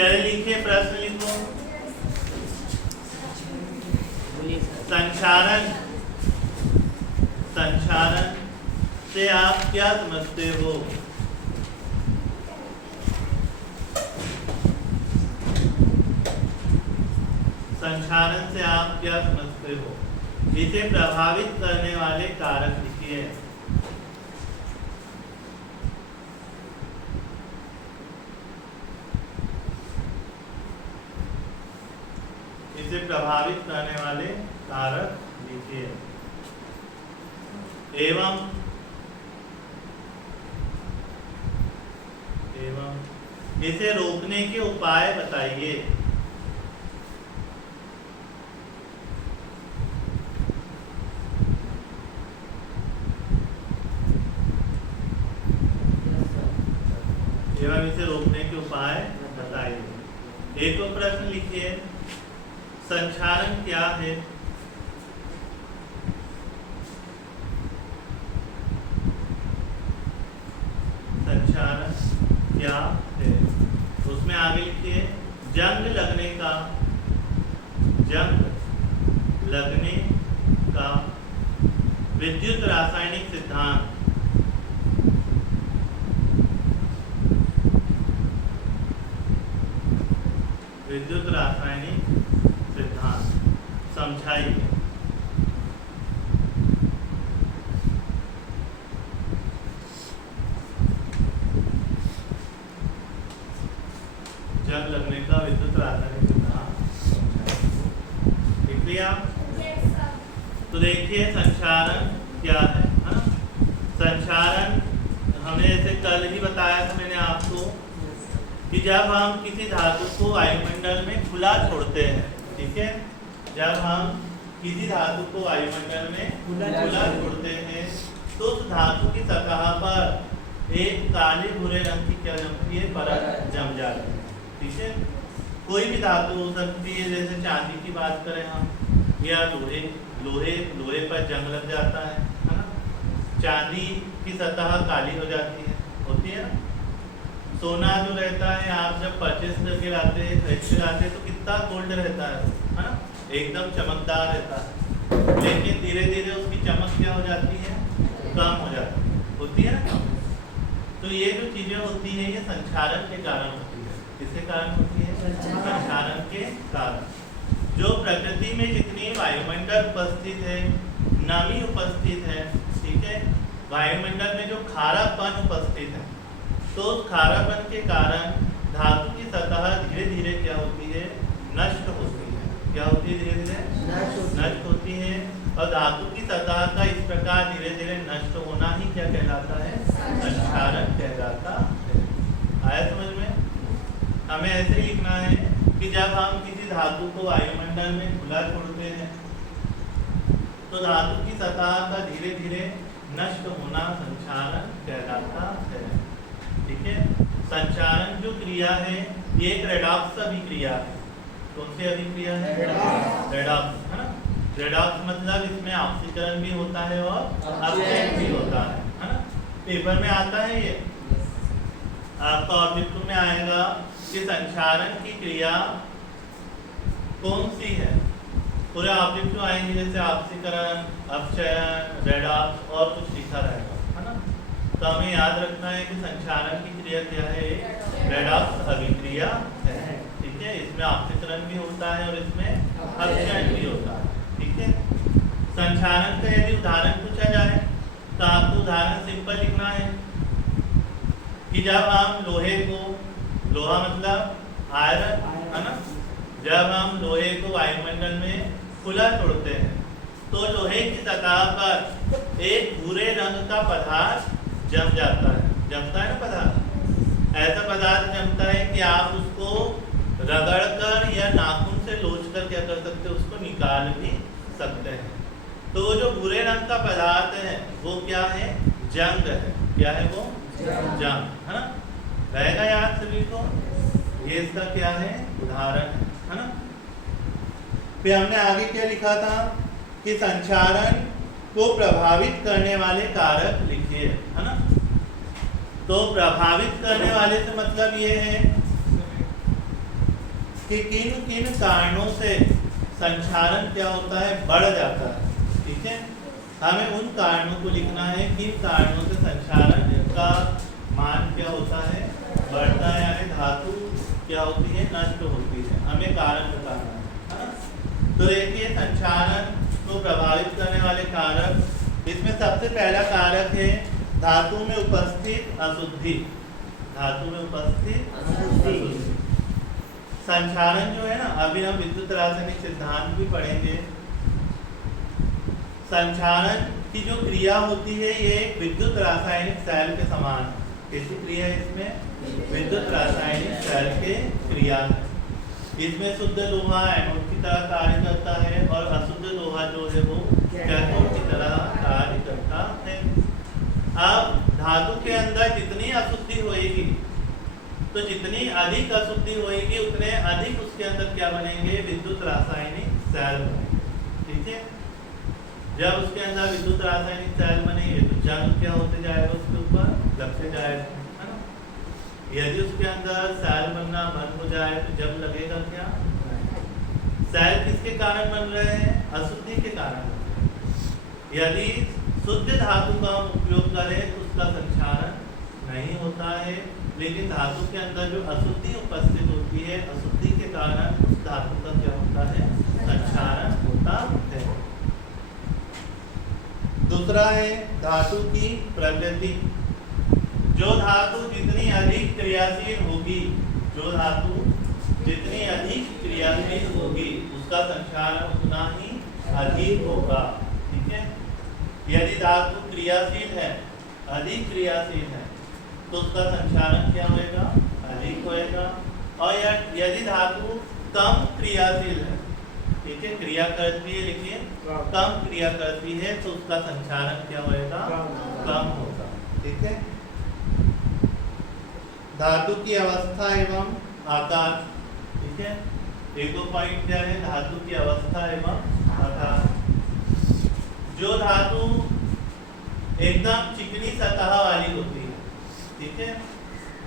चलिए लिखिए, प्रश्न लिखो। संक्षारण, संक्षारण से आप क्या समझते हो? संक्षारण से आप क्या समझते हो? इसे प्रभावित करने वाले कारक लिखिए। इसे प्रभावित करने वाले कारक लिखिए। एवं इसे रोकने के उपाय बताइए। एवं इसे रोकने के उपाय बताइए। एक और प्रश्न लिखिए, संक्षारण क्या है? संक्षारण क्या है? उसमें आगे लिखिए, जंग लगने का, जंग लगने का विद्युत रासायनिक सिद्धांत। विद्युत रासायनिक सिद्धांत समझाइए। जंग लगने का विद्युत रासायनिक सिद्धांत समझाइए। लिख लिया? तो देखिए संक्षारण क्या है ना? संक्षारण हमने जैसे कल ही बताया था मैंने आपको कि जब हम किसी धातु को वायुमंडल में खुला छोड़ते हैं, ठीक है, जब हम किसी धातु को वायुमंडल में खुला छोड़ते हैं तो उस धातु की सतह पर एक काले भूरे रंग की क्या जमती है? परत जम जाती है, ठीक है। कोई भी धातु हो सकती है, जैसे चांदी की बात करें हम, या लोहे पर जंग लग जाता है ना, चांदी की सतह काली हो जाती है, होती है ना। सोना जो रहता है, आप जब परचेस करके लाते हैं, खरीद के लाते हैं, तो कितना गोल्ड रहता है ना, एकदम चमकदार रहता है, लेकिन धीरे धीरे उसकी चमक क्या हो जाती है? कम हो जाती है, होती है ना। तो ये जो चीजें होती हैं ये संक्षारण के कारण होती है। किसके कारण होती है? संक्षारण के कारण। जो प्रकृति में जितनी वायुमंडल उपस्थित है, नमी उपस्थित है, ठीक है, वायुमंडल में जो खारापन उपस्थित है, तो खारापन के कारण धातु की सतह धीरे धीरे क्या होती है? नष्ट होती है। क्या होती है? धीरे धीरे नष्ट होती है। और धातु की सतह का इस प्रकार धीरे धीरे नष्ट होना ही क्या कहलाता है? संक्षारण कहलाता है। आया समझ में? हमें ऐसे लिखना है कि जब हम किसी धातु को वायुमंडल में खुला छोड़ते हैं तो धातु की सतह का धीरे धीरे नष्ट होना संक्षारण कहलाता है, ठीक है। संक्षारण जो क्रिया है ये एक रेडॉक्स अभिक्रिया है। कौन सी अभिक्रिया है? रेडॉक्स, है ना। रेडॉक्स मतलब इसमें ऑक्सीकरण भी होता है और अपचयन भी होता है ना। पेपर में आता है ये, आपका ऑब्जेक्टिव में आएगा कि संक्षारण की क्रिया कौन सी है। पूरे ऑब्जेक्टिव आएंगे जैसे ऑक्सीकरण, अपचयन, रेडॉक्स और कुछ लिखा रहेगा, है ना। तो हमें याद रखना है कि संक्षारण की क्रिया क्या है? रेडॉक्स अभिक्रिया है, ठीक है। इसमें ऑक्सीकरण भी होता है और इसमें अपचयन भी होता है, ठीक है। संक्षारण का यदि उदाहरण पूछा जाए तो आपको उदाहरण सिंपल लिखना है कि जब हम लोहे को, लोहा मतलब आयरन, है ना, जब हम लोहे को वायुमंडल में खुला छोड़ते हैं तो लोहे की सतह पर एक भूरे रंग का पदार्थ जम जाता है। जमता है ना पदार्थ, ऐसा पदार्थ जमता है कि आप उसको रगड़कर या नाखून से लोचकर क्या कर सकते हैं? उसको निकाल भी सकते हैं। तो वो जो भूरे रंग का पदार्थ है वो क्या है? जंग है। क्या है वो? जंग, है ना। रहेगा याद सभी को? ये इसका क्या है? उदाहरण है ना। फिर हमने आगे क्या लिखा था कि संक्षारण को प्रभावित करने वाले कारक लिखिए, है ना। तो प्रभावित करने वाले से मतलब ये है कि किन किन कारणों से संक्षारण क्या होता है, बढ़ जाता है। ठीक है, हमें उन कारणों को लिखना है, किन कारणों से संक्षारण का मान क्या होता है, बढ़ता है, यानी धातु क्या होती है, नष्ट होती है। हमें कारण बताना है ना? तो देखिए संक्षारण को प्रभावित करने वाले कारक, इसमें सबसे पहला कारक है धातु में उपस्थित अशुद्धि। धातु में उपस्थित अशुद्धि संक्षारण जो है ना, अभी हम विद्युत रासायनिक सिद्धांत भी पढ़ेंगे। संक्षारण की जो क्रिया होती है ये विद्युत रासायनिक सेल के समान है। कैसी क्रिया है इसमें? विद्युत रासायनिक सेल के क्रिया है। इसमें शुद्ध लोहा एनोड की तरह कार्य करता है और अशुद्ध लोहा जो है वो कैथोड की तरह कार्य करता है। अब धातु के अंदर जितनी अशुद्धि होगी, तो जितनी अधिक अशुद्धि होगी उतने अधिक उसके अंदर क्या बनेंगे, विद्युत रासायनिक सेल बनेंगे। ठीक है, जब उसके अंदर विद्युत रासायनिक सेल बनेंगे तो जंग क्या होते जाएगा, उसके ऊपर लगते जाएगा, है ना? यदि उसके अंदर सेल बनना बंद हो जाए तो जब लगेगा क्या? सेल किसके कारण बन रहे हैं? अशुद्धि के कारण। यदि शुद्ध धातु का हम उपयोग करें तो उसका संक्षारण नहीं होता है, लेकिन धातु के अंदर जो अशुद्धि उपस्थित होती है, अशुद्धि के कारण उस धातु का क्या होता है, संक्षारण होता है। दूसरा है धातु की प्रकृति। जो धातु जितनी अधिक क्रियाशील होगी, जो धातु जितनी अधिक क्रियाशील होगी उसका संक्षारण उतना ही अधिक होगा। ठीक है, यदि धातु क्रियाशील है, अधिक क्रियाशील है, तो उसका संक्षारण क्या होगा, अधिक होगा। और यदि धातु कम क्रियाशील है, ठीक है, क्रिया करती है लेकिन कम क्रिया करती है, तो उसका संक्षारण क्या होगा, कम होगा। ठीक है, धातु की अवस्था एवं आकार। ठीक है, एक दो पॉइंट क्या है, धातु की अवस्था एवं आकार। जो धातु एकदम चिकनी सतह वाली होती है, ठीक है,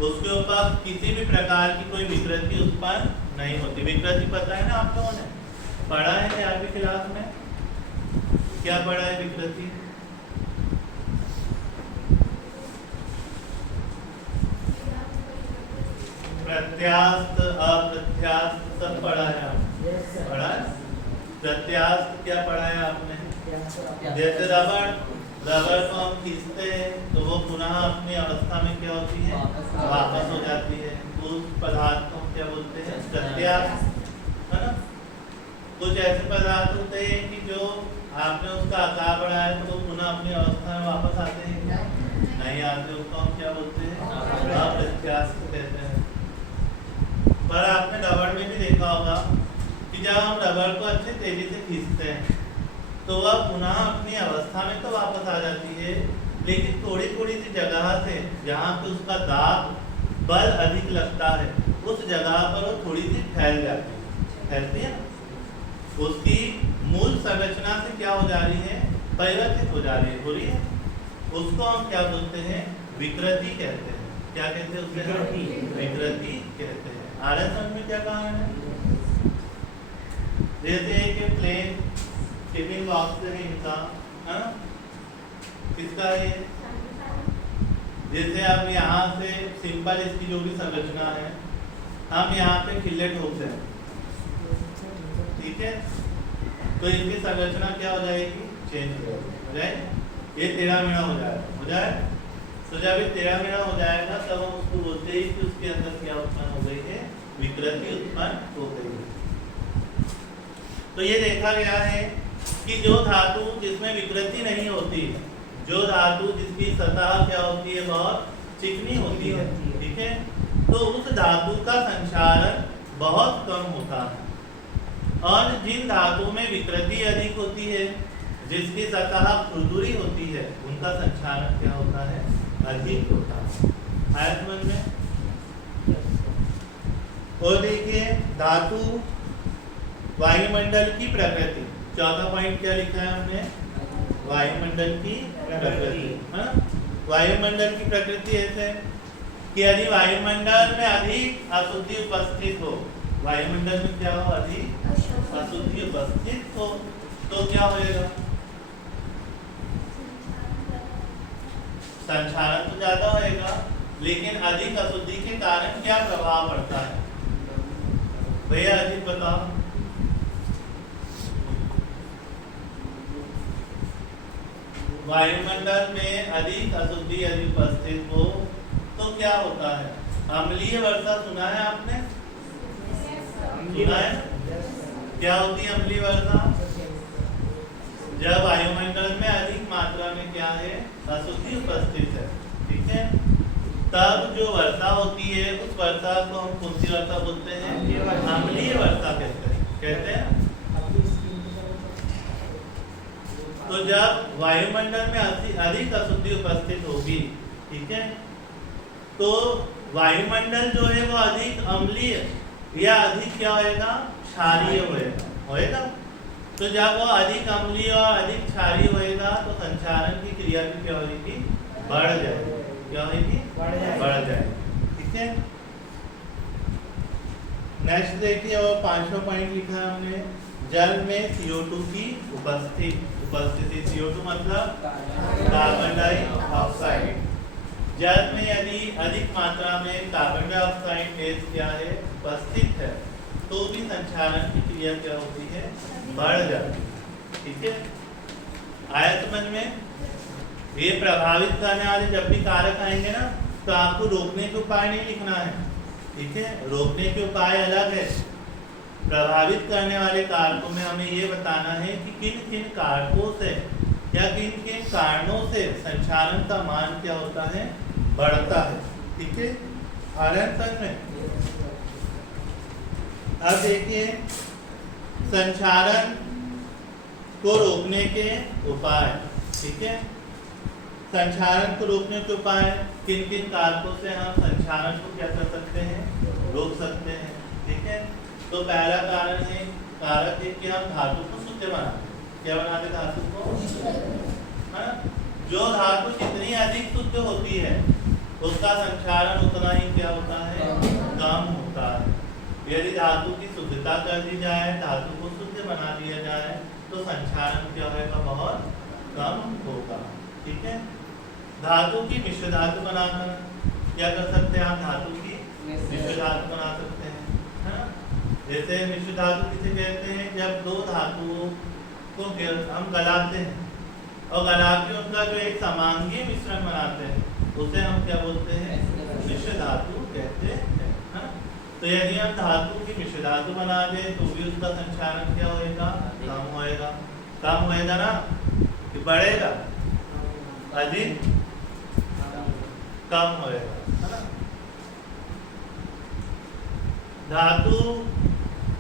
उसके ऊपर किसी भी प्रकार की कोई विकृति उत्पन्न नहीं होती। विकृति पता है ना, आप लोगों ने पढ़ा है आपकी क्लास में, क्या पढ़ा है विकृति? प्रत्यास्थ, अप्रत्यास्थ सब पढ़ा है आपने, पढ़ा है? प्रत्यास्थ क्या पढ़ा है आपने? जैसे रबड़ को हम खींचते हैं तो वो पुनः अपनी अवस्था में क्या होती है, वापस हो जाती है। उस पदार्थ को क्या बोलते हैं, प्रत्यास्थ, है ना? कुछ ऐसे पदार्थ होते हैं कि जो आपने उसका आकार बढ़ाया तो वो पुनः अपनी अवस्था में वापस आते हैं, क्या नहीं आते, उसको हम क्या बोलते हैं, अप्रत्यास्थ कहते हैं। पर आपने रबड़ में भी देखा होगा कि जब हम रबड़ को अच्छे तेजी से खींचते हैं तो वह पुनः अपनी अवस्था में तो वापस आ जाती है, लेकिन थोड़ी थोड़ी सी जगह से जहाँ पे उसका दाब बल अधिक लगता है उस जगह पर वो थोड़ी सी फैल जाती है, फैलती है ना, उसकी मूल संरचना से क्या हो जा रही है, परिवर्तित हो जा रही है, हो रही है। उसको हम क्या बोलते हैं, विकृति कहते हैं। क्या कहते हैं उसे? विकृति कहते हैं। आरएस में क्या कारण है? जैसे एक प्लेन टिफिन बॉक्स है इनका, है ना, किसका है? जैसे अब यहाँ से सिंपल इसकी जो भी संरचना है, हम यहाँ पे खिल्ले ठोकते हैं, ठीक है, तो इसकी संरचना क्या हो जाएगी, चेंज हो जाएगी, ये टेढ़ा मेढ़ा हो जाए। तो जब ये टेढ़ा मेढ़ा हो जाएगा तब हम उसको बोलते हैं कि उसके अंदर क्या उत्पन्न हो गई है, विकृति उत्पन्न हो गई है। तो ये देखा गया है कि जो धातु जिसमें विकृति नहीं होती, जो धातु जिसकी सतह क्या होती है, बहुत चिकनी होती है, ठीक है, तो उस धातु का संक्षारण बहुत कम होता है। और जिन धातुओं में विकृति अधिक होती है, जिसकी सतह खुरदुरी होती है, उनका संक्षारण क्या होता है, अधिक होता है। आया समझ में? और देखिए धातु वायुमंडल की प्रकृति, चौथा पॉइंट क्या लिखा है हमने, वायुमंडल की प्रकृति। वायुमंडल की प्रकृति ऐसे कि यदि वायुमंडल में अधिक अशुद्धि उपस्थित हो, वायुमंडल में क्या हो, अधिक अशुद्धि उपस्थित हो तो क्या होएगा, संचारण तो ज्यादा होएगा, लेकिन अधिक अशुद्धि के कारण क्या प्रभाव पड़ता है भैया, अधिक बताओ। वायुमंडल में अधिक अशुद्धि यदि उपस्थित हो तो क्या होता है, अम्लीय वर्षा सुना है आपने, सुना है? क्या होती है अम्लीय वर्षा, जब वायुमंडल में अधिक मात्रा में क्या है, अशुद्धि उपस्थित है, ठीक है, तब जो वर्षा होती है उस वर्षा को हम कौन सी वर्षा बोलते हैं, अम्लीय वर्षा कहते हैं। तो जब वायुमंडल में अधिक अशुद्धि उपस्थित होगी, ठीक है, तो वायुमंडल जो है वो अधिक अम्लीय या अधिक क्या होएगा, क्षारीय होएगा। तो जब वो अधिक अम्लीय और अधिक क्षारीय होएगा तो संचारण की क्रिया भी क्या होगी, बढ़ जाएगी, क्या होगी, बढ़ जाएगी, ठीक है। नेक्स्ट देखिए, और 5वां पॉइंट लिखा है हमने, जल में CO2 की उपस्थिति, CO2 मतलब कार्बन डाइऑक्साइड। जल में यदि अधिक मात्रा में कार्बन डाइऑक्साइड गैस क्या है, उपस्थित है, तो भी संचारण की क्रिया क्या होती है, बढ़ जाती है, ठीक है। आया समझ में? ये प्रभावित करने वाले जब भी कारक आएंगे ना, तो आपको रोकने के उपाय नहीं लिखना है, ठीक है, रोकने के उपाय अलग है। प्रभावित करने वाले कारकों में हमें ये बताना है कि किन किन कारकों से या किन किन कारणों से संचारण का मान क्या होता है, बढ़ता है, ठीक है। समझ में? अब देखिए, संचारण को रोकने के उपाय, ठीक है, संचारण को रोकने के उपाय किन किन कारकों से हम संचारण को क्या कर सकते हैं, रोक सकते हैं, ठीक है। तो पहला कारण है, कारक है कि हम धातु को शुद्ध बनाते, क्या बनाते, धातु को, है ना। जो धातु जितनी अधिक शुद्ध होती है उसका संचारण उतना ही क्या होता है, कम होता है। यदि धातु की शुद्धता कर दी जाए, धातु को शुद्ध बना दिया जाए, तो संचारण क्या होगा, बहुत कम होगा, ठीक है। धातु की मिश्र धातु बनाकर क्या कर सकते हैं आप, धातु की मिश्र धातु बना सकते हैं, है ना। जैसे मिश्र धातु किसे कहते हैं, जब दो धातुओं को हम गलाते हैं और गला के उनका जो एक समांगी मिश्रण बनाते हैं, उसे हम क्या बोलते हैं, मिश्र धातु कहते हैं, है ना। तो यदि हम धातु की मिश्र धातु बना दें तो भी उसका संचारण क्या होएगा, कम होएगा, कम होएगा ना, कि बढ़ेगा, अधिक कम होएगा, है ना। धातु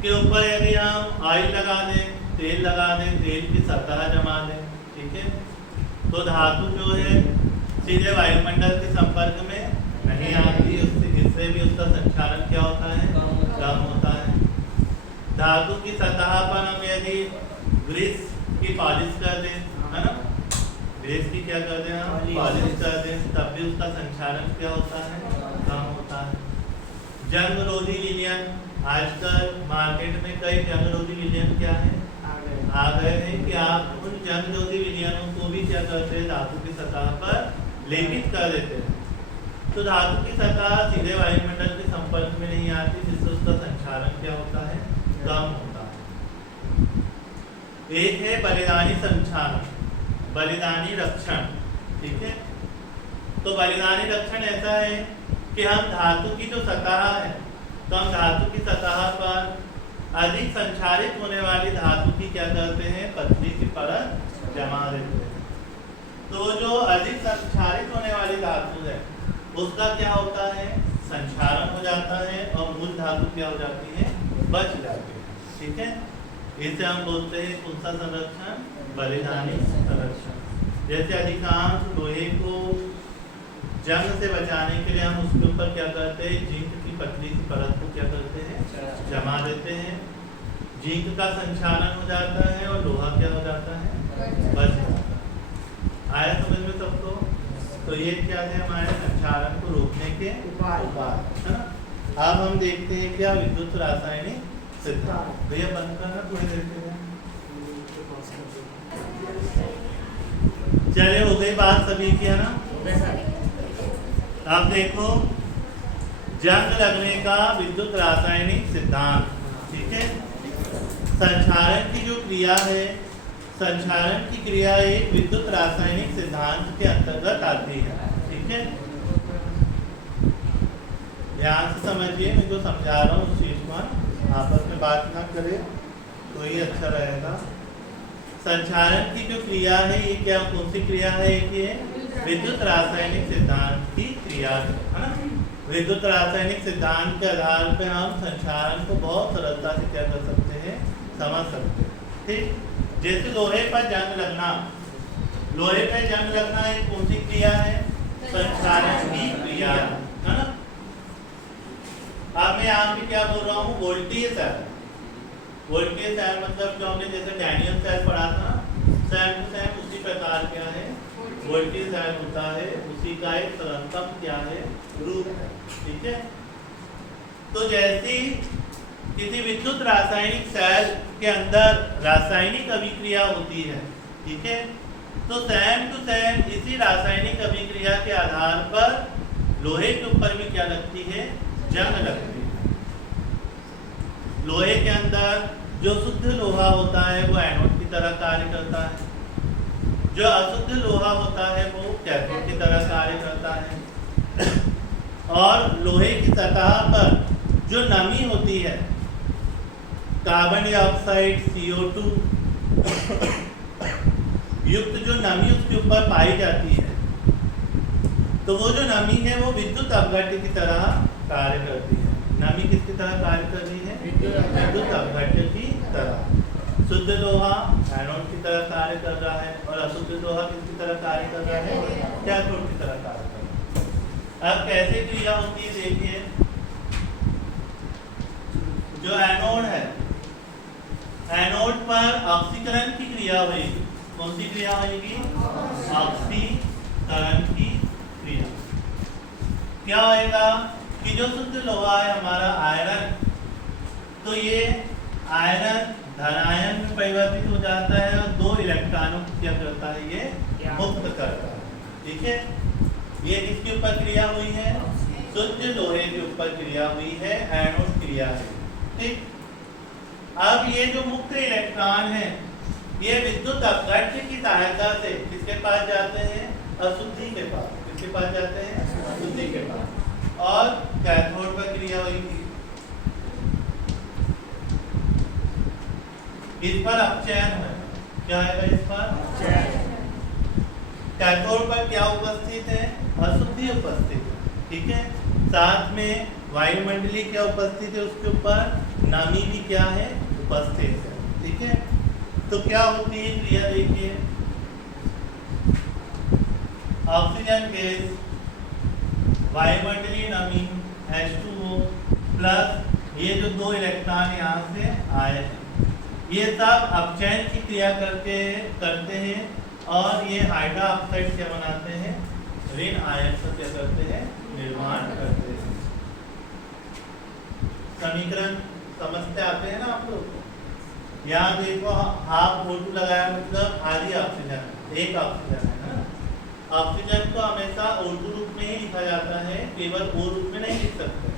के ऊपर यदि हम ऑयल लगा दें, तेल लगा दें, तेल की सतह जमा दें, ठीक है, तो धातु जो है सीधे वायुमंडल के संपर्क में नहीं आती, इससे भी उसका संचारण क्या होता है, कम होता है। धातु की सतह पर हम यदि ग्रीस की पॉलिश कर दें, है ना, ग्रीस की क्या कर दें, हम पॉलिश कर दें, तब भी उसका संचारण क्या होता है, कम होता है। जंग रोधी विलयन, आजकल मार्केट में कई जंग रोधी विलयन क्या है, आ गए हैं, कि आप उन जंग रोधी विलयनों को भी क्या करते हैं, धातु की सतह पर लेपित कर देते हैं। तो धातु की सतह सीधे वायुमंडल के संपर्क में नहीं आती, जिससे उसका संचारण क्या होता है, कम होता है। एक है बलिदानी संचारण, बलिदानी रक्षण, ठीक है। तो बलिदानी रक्षण ऐसा है कि हम धातु की जो सतह है, तो हम धातु की सतह पर अधिक संचारित होने वाली धातु की क्या करते हैं, पतली सी परत जमा देते हैं। तो जो अधिक संचारित होने वाली धातु है उसका क्या होता है, संचारण हो जाता है, और मूल धातु क्या हो जाती है, बच जाती है, ठीक है। इसे हम बोलते हैं कौन सा संरक्षण, बलिदानी संरक्षण। जैसे अधिकांश लोहे को जंग से बचाने के लिए हम उसके ऊपर क्या करते हैं, जिंक की पतली सी परत को क्या करते हैं, जमा देते हैं, जिंक का संचारण हो जाता है और लोहा क्या हो जाता है, बच जाता है। आया समझ में सबको? तो ये क्या है, हमारे संचारण को रोकने के उपाय, है ना। अब हम देखते हैं क्या विद्युत रासायनिक सिद्धांत। भैया बंद करना, थोड़ी देर के लिए। चलिए, हो गई बात सभी की, है ना? अब देखो, जंग लगने का विद्युत रासायनिक सिद्धांत। ठीक है, संचारण की जो क्रिया है, संचारण की क्रिया एक विद्युत रासायनिक सिद्धांत के अंतर्गत आती है। ठीक है, ध्यान से समझिए, मैं जो समझा रहा हूँ उस चीज को आपस में बात ना करें तो ही अच्छा रहेगा। संचारण की जो क्रिया है, ये क्या, कौन सी क्रिया है? ये विद्युत रासायनिक सिद्धांत की क्रिया है ना? विद्युत रासायनिक सिद्धांत के आधार पर हम संचारण को बहुत सरलता से क्या कर सकते हैं, समझ सकते हैं। ठीक, जैसे लोहे पर जंग लगना, लोहे पर जंग लगना एक कौन सी क्रिया है? संचारण की क्रिया है ना? अब मैं यहाँ पे क्या बोल रहा हूँ, वोल्टेज सेल। वोल्टेज सेल मतलब जो हमने जैसे डैनियल सेल पढ़ा था, सेल टू सेल उसी प्रकार क्या है, वोल्टेज सेल होता है, उसी का एक सरलतम क्या है, रूप है। ठीक है, तो जैसी किसी विद्युत रासायनिक सेल के अंदर रासायनिक अभिक्रिया होती है, ठीक है, तो सेम टू सेम इसी रासायनिक अभिक्रिया के आधार पर लोहे के ऊपर भी क्या लगती है, जंग लगती है। लोहे के अंदर जो शुद्ध लोहा होता है वो एनोड की तरह कार्य करता है, जो अशुद्ध लोहा होता है वो कैथोड की तरह कार्य करता है। और लोहे की सतह पर जो नमी होती है, कार्बन डाइऑक्साइड CO2 युक्त जो नमी उसके ऊपर पाई जाती है, तो वो जो नमी है वो विद्युत अपघट्य की तरह कार्य करती है। नमी किसकी तरह कार्य कर रही है? विद्युत अपघट्य की तरह। शुद्ध लोहा एनोड की तरह कार्य कर रहा है और अशुद्ध लोहा किसकी तरह कार्य कर रहा है? कैथोड की तरह कार्य कर रहा है। अब कैसे क्रिया होती है देखिए, जो एनोड है, एनोड पर ऑक्सीकरण की क्रिया होगी। कौन सी क्रिया होगी? ऑक्सीकरण की क्रिया। क्या होएगा कि जो शुद्ध लोहा है हमारा आयरन, तो ये आयरन धनायन में परिवर्तित हो जाता है और 2 इलेक्ट्रॉनों को क्या करता है, ये मुक्त करता है। ठीक है, ये किसके ऊपर क्रिया हुई है? शुद्ध लोहे के ऊपर क्रिया हुई है, एनोड क्रिया है। ठीक, अब ये जो मुक्त इलेक्ट्रॉन है ये विद्युत अपघट्य की सहायता से किसके पास जाते हैं? अशुद्धि के पास। किसके पास जाते हैं? अशुद्धि के पास। और कैथोड पर क्रिया होगी, इस पर अपचयन है। क्या है इस पर? कैथोड पर क्या उपस्थित है? अशुद्धि उपस्थित है। ठीक है, साथ में वायुमंडलीय क्या उपस्थित है, उसके ऊपर नमी भी क्या है, उपस्थित है। ठीक है, तो क्या होती है क्रिया देखिए, ऑक्सीजन गैस, वायुमंडलीय नमी H2O प्लस ये जो 2 इलेक्ट्रॉन यहाँ से आए हैं, ये सब अपचयन की क्रिया करते हैं और ये हाइड्रा ऑक्साइड क्या बनाते हैं? ऋण आयन को क्या करते हैं? निर्माण करते हैं। समीकरण समझते आते हैं ना आप लोग? यहाँ देखो, हाफ O2 लगाया मतलब आधी ऑक्सीजन, एक ऑक्सीजन है ना। ऑक्सीजन को हमेशा O2 रूप में ही लिखा जाता है, केवल O रूप में नहीं लिख सकते।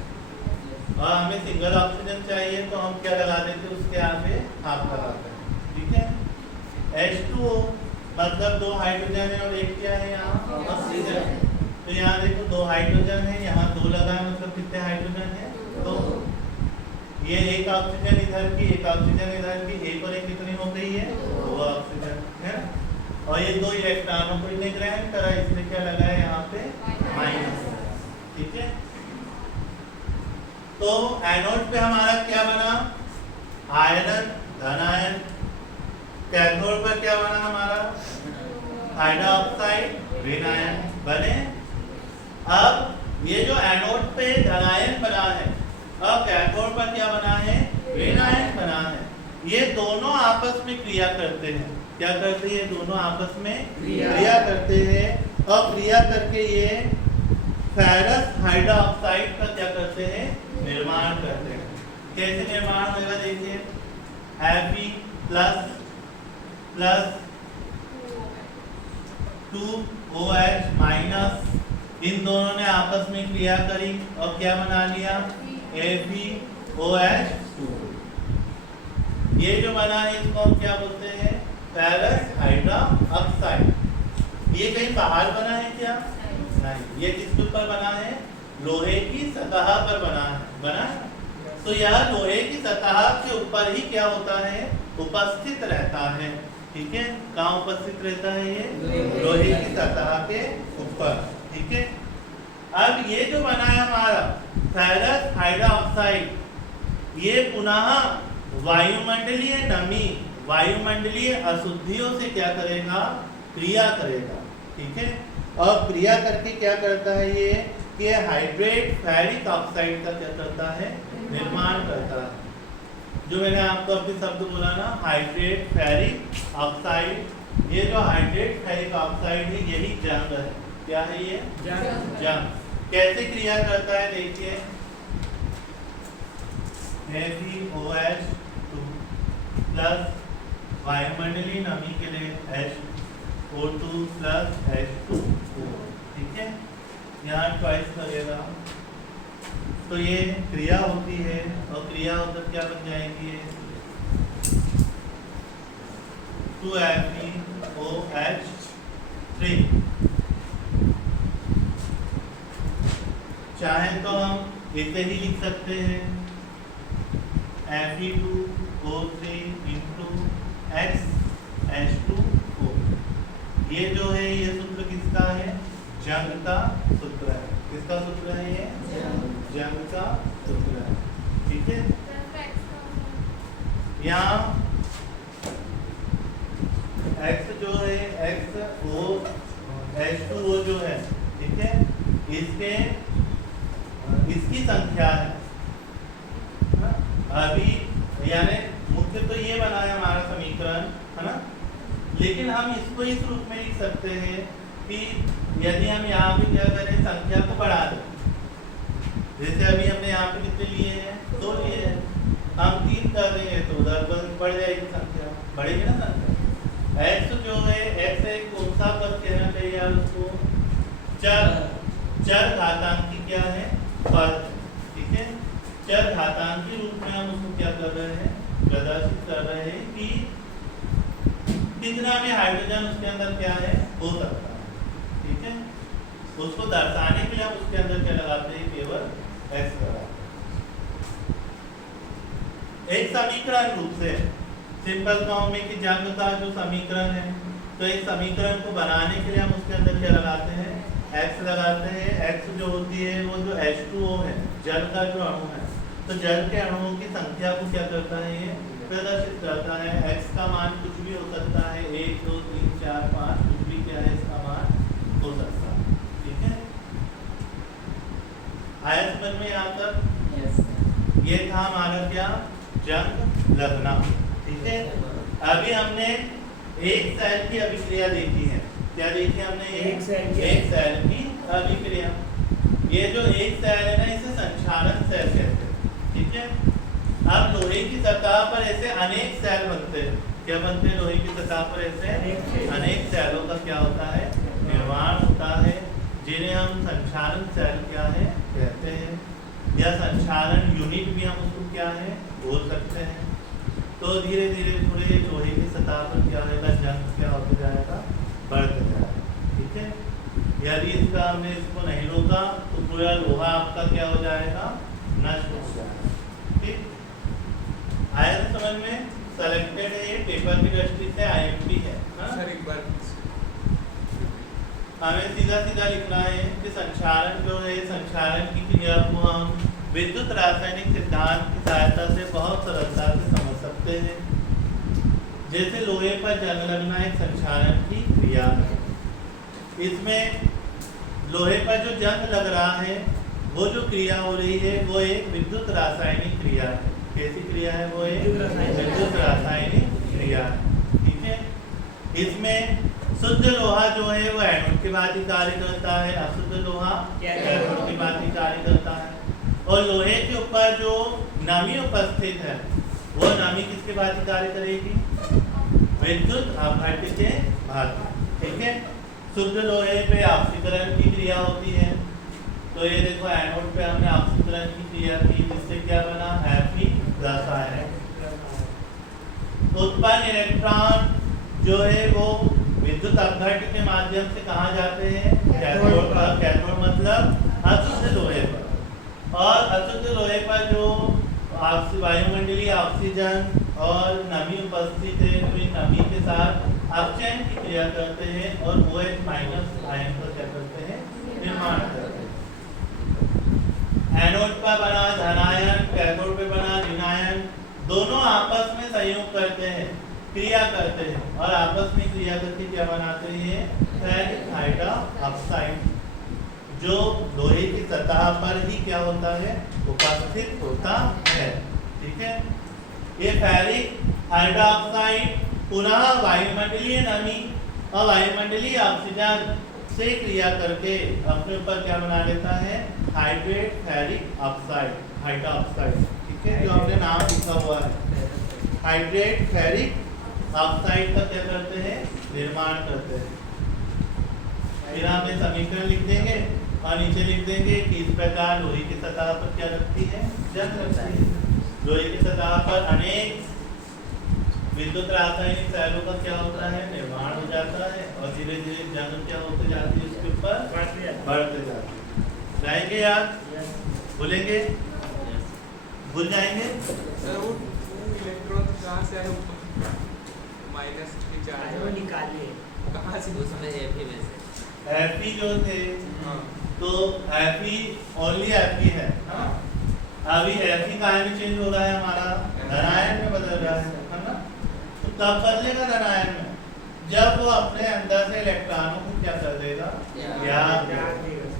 और हमें सिंगल ऑक्सीजन चाहिए तो हम क्या लगा देते हैं, उसके आगे हाफ लगाते हैं। ठीक है, H2O मतलब 2 हाइड्रोजन है और एक क्या है यहाँ? ऑक्सीजन। तो यहाँ देखो 2 हाइड्रोजन है, यहाँ 2 लगा है, मतलब कितने हाइड्रोजन है? 2। ये एक ऑक्सीजन इधर की, एक ऑक्सीजन इधर की, एक और एक कितनी हो गई है? 2 ऑक्सीजन है। और ये 2 इलेक्ट्रॉनों को इन्हें ग्रहण करा, इसलिए क्या लगा है यहाँ पे? माइनस। ठीक है, तो एनोड पे हमारा क्या बना? आयरन धनायन। कैथोड पर क्या बना हमारा? हाइड्रा ऑक्साइड ऋण आयन बने। अब ये जो एनोड पे धनायन बना है और कैथोड पर क्या बना है? ऋण आयन बना है। ये दोनों आपस में क्रिया करते हैं। क्या करते हैं? दोनों आपस में क्रिया करते हैं और क्रिया करके ये फेरस हाइड्रा ऑक्साइड का क्या करते हैं? निर्माण करते हैं। कैसे निर्माण होगा देखिए, Fe plus plus 2OH minus, इन दोनों ने आपस में क्रिया करी और क्या बना लिया, FeOH2। ये जो बना है इसको हम क्या बोलते हैं, फेरस हाइड्रोक्साइड। ये कहीं बाहर बना है क्या, नहीं, ये किसके ऊपर बना है, लोहे की सतह पर बना है। तो यह लोहे की सतह के ऊपर ही क्या होता है, उपस्थित रहता है। ठीक है, कहाँ उपस्थित रहता है, ये लोहे की सतह के ऊपर। ठीक है, अब ये जो बना है हमारा फेरस हाइड्रोक्साइड, ये पुनः वायुमंडलीय नमी, वायुमंडलीय अशुद्धियों से क्या करेगा, क्रिया करेगा। ठीक है, और क्रिया करके क्या करता है ये, कि हाइड्रेट फेरिक ऑक्साइड का क्या करता है, निर्माण करता है। जो मैंने आपको अभी शब्द बोला ना, हाइड्रेट फेरिक ऑक्साइड, ये जो हाइड्रेट फेरिक ऑक्साइड है यही जंग है। क्या है ये, जंग। कैसे क्रिया करता है देखिए, FeOH2 प्लस वायुमंडलीय नमी के लिए H2O2 प्लस H2O। ठीक है, यहाँ ट्वाइस लगेगा तो ये क्रिया होती है, और क्रिया होकर क्या बन जाएगी, ये 2FeOH3। चाहे तो हम इसे ही लिख सकते हैं, Fe2O3 इंटू H2O। ये जो है ये सूत्र किसका है, जंग का सूत्र है। किसका सूत्र है ये, जंग का सूत्र है। ठीक है, यहाँ X जो है, H2O जो है, ठीक है, इसकी संख्या है। अभी यानी मुख्य तो ये बना है हमारा समीकरण, है ना, लेकिन हम इसको इस रूप में लिख सकते हैं कि यदि हम यहाँ पे क्या करें, संख्या को बढ़ा दें। जैसे अभी हमने यहाँ पे कितने लिए हैं, 2 लिए हैं, हम 3 कर देंगे तो उधर बढ़ जाएगी संख्या, बढ़ेगी ना संख्या। x जो है, x एक कौन सा पद कहना चाहिए यार उसको, चर घातांकी क्या है, पद। ठीक है, चर घातांकी रूप में हम उसको क्या कर रहे हैं, प्रदर्शित कर रहे हैं कि कितना में हाइड्रोजन उसके अंदर क्या है, हो सकता है। ठीक है, उसको दर्शाने के लिए हम उसके अंदर क्या लगाते हैं, केवल x लगाते हैं। एक समीकरण रूप से सिंपल फॉर्म में कि जंग का जो समीकरण है, तो एक समीकरण को बनाने के लिए हम उसके अंदर क्या लगाते हैं, x लगाते हैं। x जो होती है वो जो H2O है, जल का जो अणु है, तो जल के अणुओं की संख्या को क्या करता है, ये प्रदर्शित करता है। x का मान कुछ भी हो सकता है, 1 2 3 4 5, कुछ भी क्या है इसका मान हो सकता है। ठीक है, आया समझ में यहाँ तक? yes. ये था हमारा क्या, जंग लगना। ठीक है, अभी हमने एक सेल की अभिक्रिया देखी है। क्या देखी हमने, एक सेल की अभिक्रिया। ये जो एक सेल है ना, इसे संचालन सेल कहते हैं। ठीक है, अब लोहे की सतह पर ऐसे अनेक सेल बनते हैं। क्या बनते हैं, लोहे की सतह पर ऐसे अनेक सेलों का क्या होता है, निर्माण होता है, जिन्हें हम संचालन सेल क्या है कहते हैं, या संचालन यूनिट भी हम उसको क्या है बोल सकते हैं। तो धीरे धीरे पूरे लोहे की सतह पर क्या होगा, जंग क्या होता जाएगा, बढ़ते जाएगा। ठीक है, यदि इसका हमने इसको नहीं रोका तो पूरा लोहा आपका क्या हो जाएगा, नष्ट हो जाएगा। ठीक, आया तो समझ में? सेलेक्टेड है ये, पेपर की दृष्टि से IMP है। सर एक बार हमें सीधा सीधा लिखना है कि संचालन जो है, संचालन की क्रिया को हम विद्युत रासायनिक सिद्धांत की सहायता से बहुत सरलता से समझ सकते हैं। जैसे लोहे पर जंग लगना एक संचालन की क्रिया है। इसमें लोहे पर जो जंग लग रहा है, वो जो क्रिया हो रही है वो एक विद्युत रासायनिक क्रिया है। कैसी क्रिया है, वो एक विद्युत रासायनिक क्रिया है। ठीक है, इसमें शुद्ध लोहा जो है वो एनोड की भांति कार्य करता है, अशुद्ध लोहा कैथोड की भांति कार्य करता है। और लोहे के ऊपर जो नमी उपस्थित है वो नमी किसके भांति कार्य करेगी? विद्युत अपघट्य के भांति। ठीक है, शुद्ध लोहे पे ऑक्सीकरण की क्रिया होती है, तो ये देखो एनोड पे हमने ऑक्सीकरण की क्रिया की, जिससे क्या बना? Fe+ ion. उत्पन्न इलेक्ट्रॉन जो है वो विद्युत अपघट्य के माध्यम से कहाँ जाते हैं? कैथोड पर। कैथोड मतलब अशुद्ध लोहे पर। और अशुद्ध लोहे पर जो वायुमंडलीय ऑक्सीजन और नमी उपस्थित है, तो इन नमी के साथ अपचयन की क्रिया करते हैं और OH- आयन को क्या करते हैं? निर्माण करते हैं। एनोड पर बना धनायन, कैथोड पे बना ऋणायन, दोनों आपस में सहयोग करते हैं, क्रिया करते हैं और आपस में क्रिया करके क्या बनाते हैं? फेरिक हाइड्रोक्साइड, जो लोहे की सतह पर ही क्या होता है? उपस्थित होता है। ठीक है, ये फेरिक हाइड्रोक्साइड पुनः वायुमंडलीय नमी और वायुमंडलीय ऑक्सीजन से क्रिया करके अपने ऊपर क्या बना लेता है? Hydrate ferric oxide, hydroxide. ठीक है, जो हमने नाम लिखा हुआ है, हाइड्रेट फेरिक ऑक्साइड का क्या करते हैं? निर्माण करते हैं। फिर हम ये समीकरण लिख देंगे और नीचे लिख देंगे कि इस प्रकार लोहे की सतह पर क्या लगती है? जंग लगती है। लोहे की सतह पर अनेक विद्युत रासायनिक सेलों का क्या होता है? निर्माण हो जाता है और धीरे धीरे जंग क्या होते जाती है? उसके ऊपर बढ़ते जाती है। जाएंगे याद? भूलेंगे? भूल जाएंगे? सर वो इलेक्ट्रॉन कहाँ से आए? माइनस की चार्ज वो निकालिए कहाँ से? उसमें Fe में से Fe जो थे, हाँ तो Fe ओनली Fe है। हाँ, अभी Fe का आयन चेंज हो रहा है, हमारा धनायन में बदल रहा है ना? तो कब बदलेगा धनायन में? जब वो अपने अंदर से इलेक्ट्रॉनों को क्या कर देगा? त्याग देगा।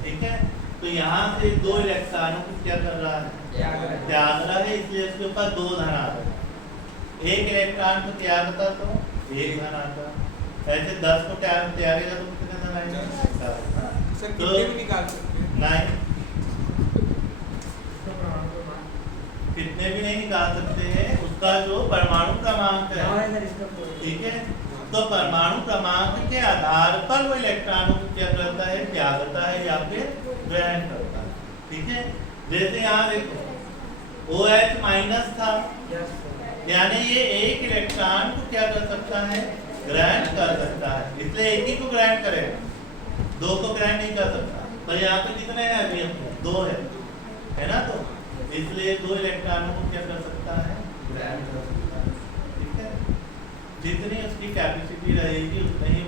ठीक है, तो यहाँ से 2 इलेक्ट्रॉनों को क्या कर रहा है? त्याग रहा है, इसलिए इसके ऊपर 2 धन आ रहे हैं। एक इलेक्ट्रॉन को त्यागता तो 1 धन आता, ऐसे 10 को त्यागेगा तो कितने धन आएंगे? सर कितने भी निकाल सकते हैं? नहीं, कितने भी नहीं निकाल सकते हैं, उसका जो परमाणु क्रमांक है। ठीक है, तो परमाणु क्रमांक के आधार पर वो इलेक्ट्रॉनों को क्या करता है? त्यागता है या फिर ग्रहण करता है। ठीक है, जैसे यहाँ देखो OH- था, यानी ये एक इलेक्ट्रॉन को क्या कर सकता है? ग्रहण कर सकता है, इसलिए एक ही को ग्रहण करेगा, 2 को ग्रहण नहीं कर सकता। तो यहाँ पे कितने हैं? अभी 2 है ना? तो इसलिए 2 इलेक्ट्रॉनों को क्या कर सकता है? ग्रहण कर सकता है। ठीक है, जितनी उसकी कैपेसिटी रहेगी उतना ही